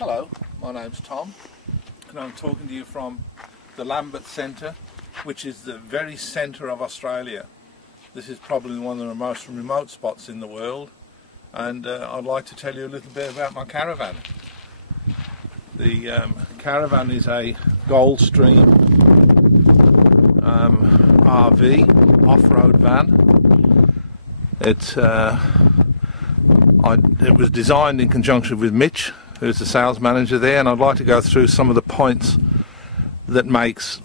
Hello, my name's Tom and I'm talking to you from the Lambert Centre, which is the very centre of Australia. This is probably one of the most remote spots in the world, and I'd like to tell you a little bit about my caravan. The caravan is a Goldstream RV, off-road van. It was designed in conjunction with Mitch, who's the sales manager there, and I'd like to go through some of the points that makes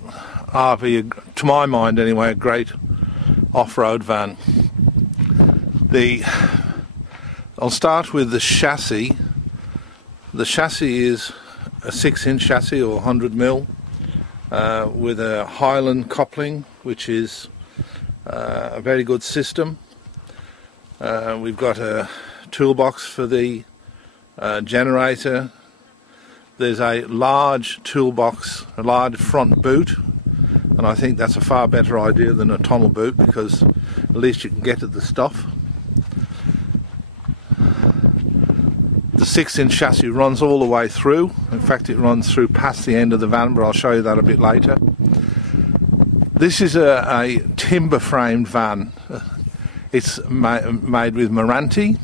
RV, to my mind anyway, a great off-road van. I'll start with the chassis. The chassis is a 6-inch chassis or 100mm with a Highland coupling, which is a very good system. We've got a toolbox for the generator. There's a large toolbox, a large front boot, and I think that's a far better idea than a tunnel boot, because at least you can get at the stuff. The 6-inch chassis runs all the way through. In fact, it runs through past the end of the van, but I'll show you that a bit later. This is a timber framed van. It's made with Meranti.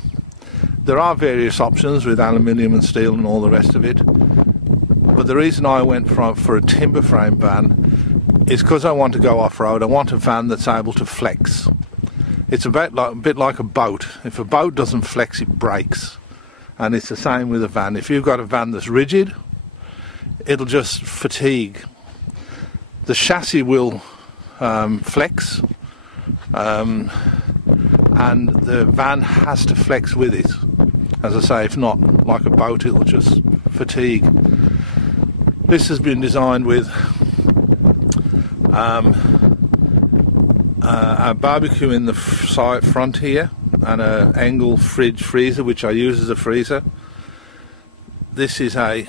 There are various options with aluminium and steel and all the rest of it, but the reason I went for a timber frame van is because I want to go off-road. I want a van that's able to flex. It's a bit like a boat. If a boat doesn't flex, it breaks, and it's the same with a van. If you've got a van that's rigid, it'll just fatigue. The chassis will flex, and the van has to flex with it. As I say, if not, like a boat, it'll just fatigue. This has been designed with a barbecue in the front here, and an angle fridge freezer, which I use as a freezer. This is a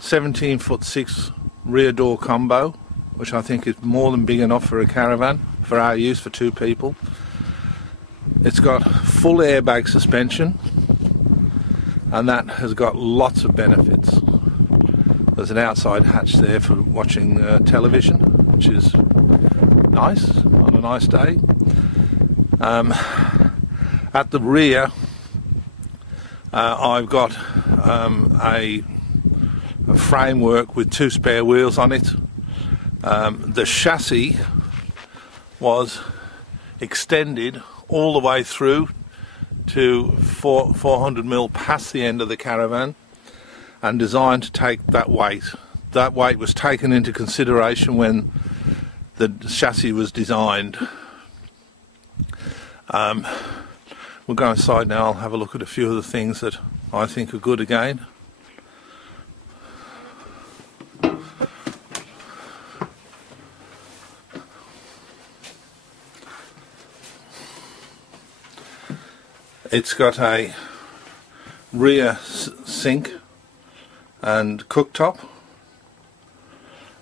17'6" rear door combo, which I think is more than big enough for a caravan, for our use, for 2 people. It's got full airbag suspension, and that has got lots of benefits. There's an outside hatch there for watching television, which is nice on a nice day. At the rear, I've got a framework with 2 spare wheels on it. The chassis was extended all the way through to 400mm past the end of the caravan, and designed to take that weight. That weight was taken into consideration when the chassis was designed. We'll go inside now. I'll have a look at a few of the things that I think are good again. It's got a rear sink and cooktop,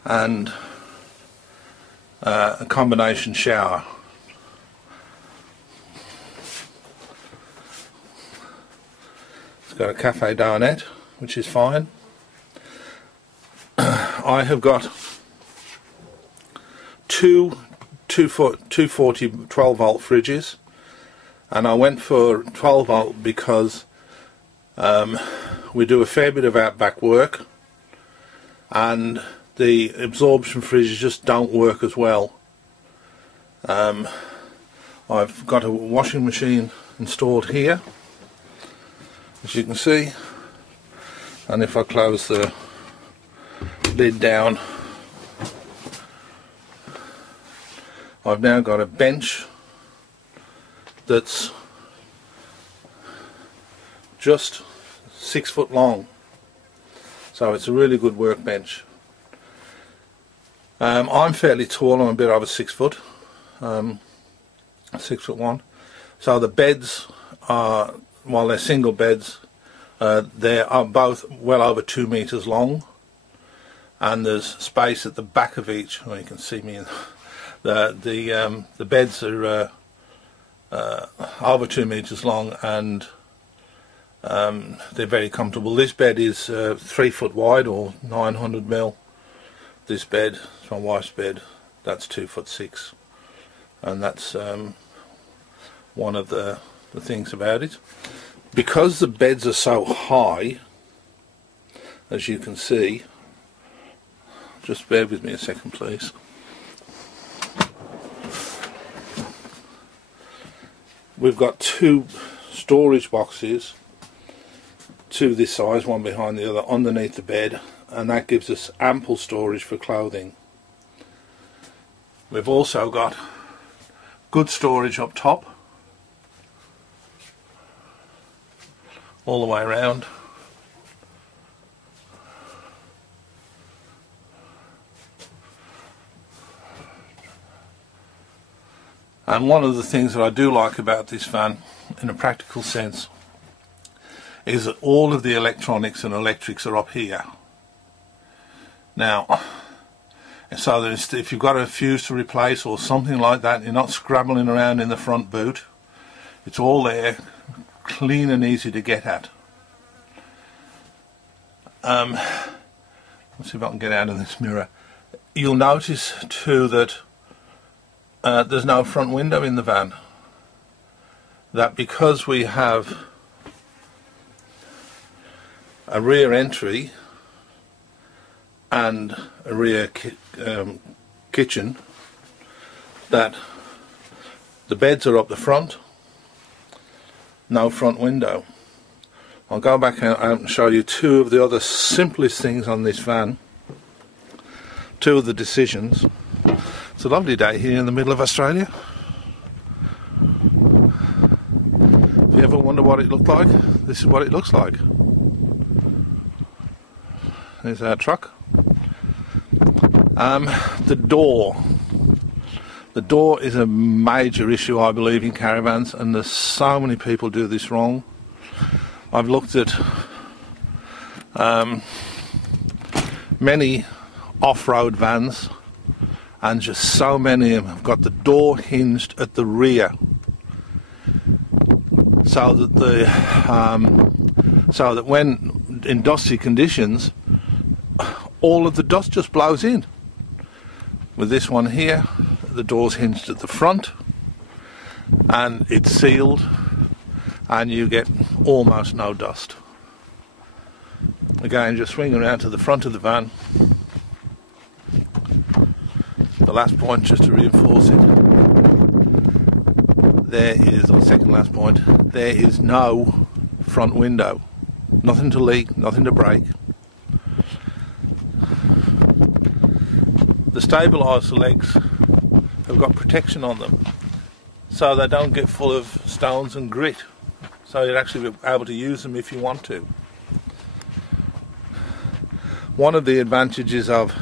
and a combination shower. It's got a cafe dinette, which is fine. I have got two 240 12-volt fridges, and I went for 12-volt because we do a fair bit of outback work, and the absorption fridges just don't work as well. I've got a washing machine installed here, as you can see, and if I close the lid down, I've now got a bench that's just 6 foot long, so it's a really good workbench. I'm fairly tall. I'm a bit over 6 foot, 6'1". So the beds are, while they're single beds, they are both well over 2 meters long, and there's space at the back of each. Well, you can see me. The beds are over 2 meters long, and They're very comfortable. This bed is 3 foot wide, or 900 mil. This bed, it's my wife's bed, that's 2 foot 6, and that's one of the things about it. Because the beds are so high, as you can see, just bear with me a second please. We've got 2 storage boxes, 2 this size, one behind the other, underneath the bed, and that gives us ample storage for clothing. We've also got good storage up top, all the way around. And one of the things that I do like about this van, in a practical sense, is that all of the electronics and electrics are up here. Now, so that if you've got a fuse to replace or something like that, you're not scrabbling around in the front boot. It's all there, clean and easy to get at. Let's see if I can get out of this mirror. You'll notice too that there's no front window in the van. That because we have a rear entry and a rear kitchen, that the beds are up the front, no front window. I'll go back out and show you 2 of the other simplest things on this van, 2 of the decisions. It's a lovely day here in the middle of Australia. If you ever wonder what it looked like, this is what it looks like. There's our truck. The door. The door is a major issue, I believe, in caravans, and there's so many people do this wrong. I've looked at many off-road vans, and just so many of them have got the door hinged at the rear, so that when in dusty conditions, all of the dust just blows in. With this one here, the door's hinged at the front and it's sealed, and you get almost no dust. Again, just swing around to the front of the van. The last point, just to reinforce it, there is, or second last point, there is no front window. Nothing to leak, nothing to break. The stabiliser legs have got protection on them, so they don't get full of stones and grit, so you'll actually be able to use them if you want to. One of the advantages of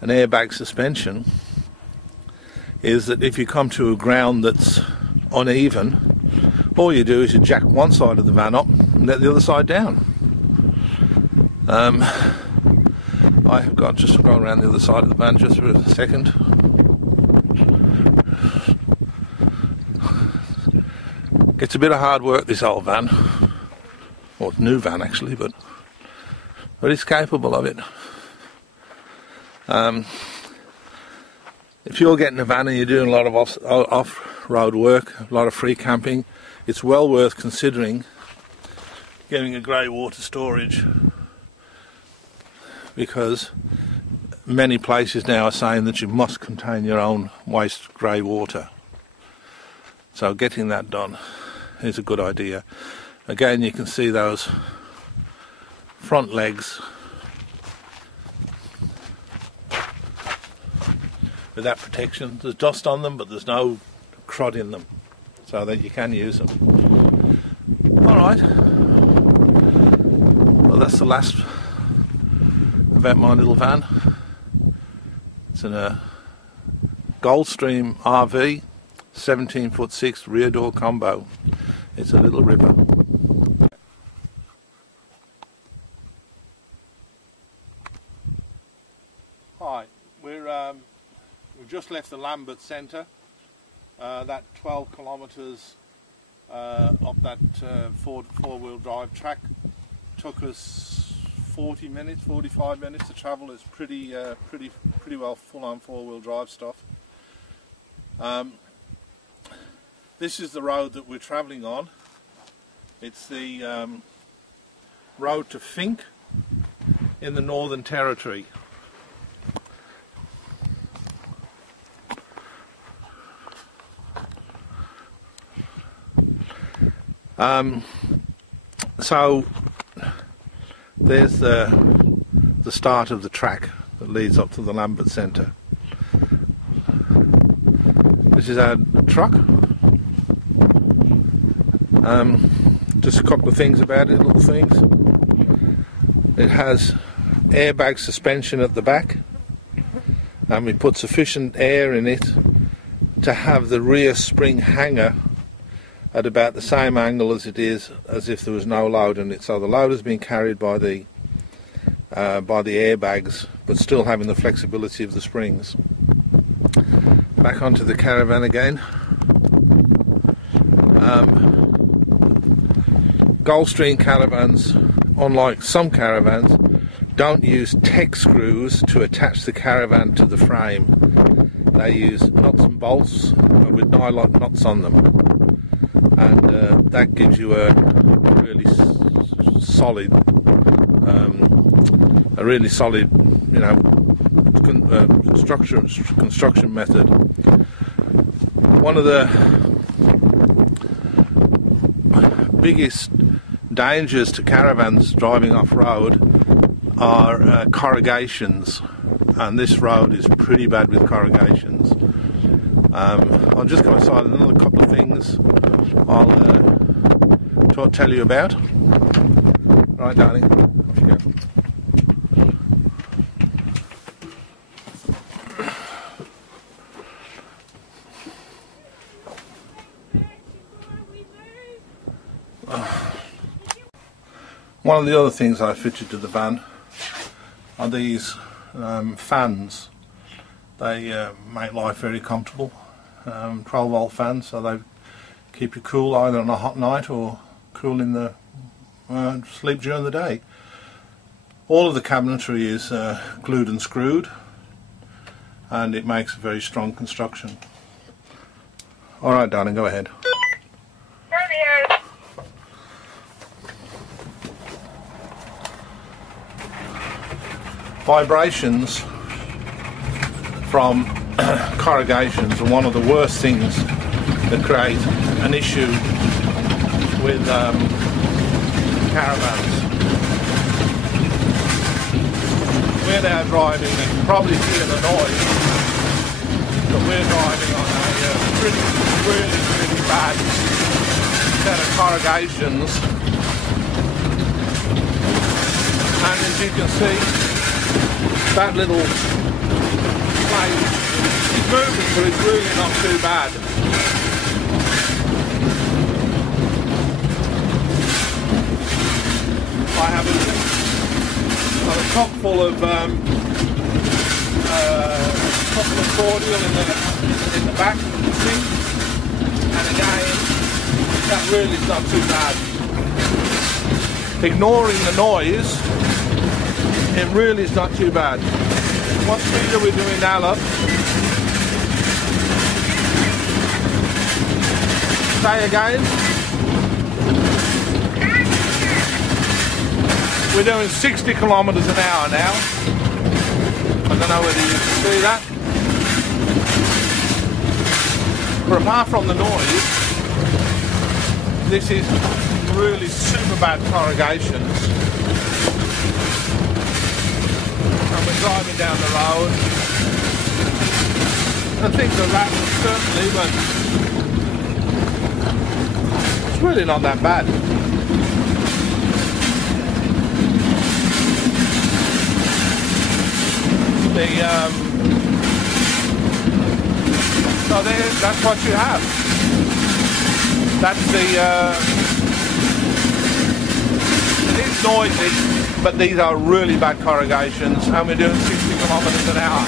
an airbag suspension is that if you come to a ground that's uneven, all you do is you jack one side of the van up and let the other side down. I have got, just going around the other side of the van just for a second. It's a bit of hard work, this old van. Well, it's a new van actually, but it's capable of it. If you're getting a van and you're doing a lot of off-road work, a lot of free camping, it's well worth considering getting a grey water storage, because many places now are saying that you must contain your own waste grey water. So getting that done is a good idea. Again, you can see those front legs with that protection. There's dust on them, but there's no crud in them, so that you can use them. Alright, well, that's the last about my little van. It's in a Goldstream RV, 17'6" rear door combo. It's a little ripper. Hi, we've just left the Lambert Centre. That 12 kilometres up that four-wheel drive track. Took us 40 minutes, 45 minutes to travel. It's pretty well full-on four-wheel drive stuff. This is the road that we're travelling on. It's the road to Fink in the Northern Territory. So there's the start of the track that leads up to the Lambert Centre. This is our truck. Just a couple of things about it, little things. It has airbag suspension at the back, and we put sufficient air in it to have the rear spring hanger at about the same angle as it is as if there was no load in it. So the load is being carried by the airbags, but still having the flexibility of the springs. Back onto the caravan again. Goldstream caravans, unlike some caravans, don't use tech screws to attach the caravan to the frame. They use nuts and bolts with nylon knots on them, and that gives you a really solid, you know, construction method. One of the biggest dangers to caravans driving off-road are corrugations, and this road is pretty bad with corrugations. I'll just go aside and another couple of things I'll tell you about. Right, darling, off you go. One of the other things I fitted to the van are these fans. They make life very comfortable. 12-volt fans, so they keep you cool either on a hot night or cool in the sleep during the day. All of the cabinetry is glued and screwed, and it makes a very strong construction. Alright, darling, go ahead. Vibrations from corrugations are one of the worst things that create an issue with caravans. We're now driving, you can probably hear the noise, but we're driving on a really bad set of corrugations, and as you can see, that little plane is moving, but it's really not too bad. I have a top full of couple of cordial in the back of the sink, and again, that really is not too bad. Ignoring the noise, it really is not too bad. What speed are we doing now, love? Say again. We're doing 60 kilometers an hour now. I don't know whether you can see that. But apart from the noise, this is really super bad corrugations. And we're driving down the road, and things are rattling certainly, but it's really not that bad. So there, that's what you have. That's it is noisy, but these are really bad corrugations, and we're doing 60 kilometers an hour.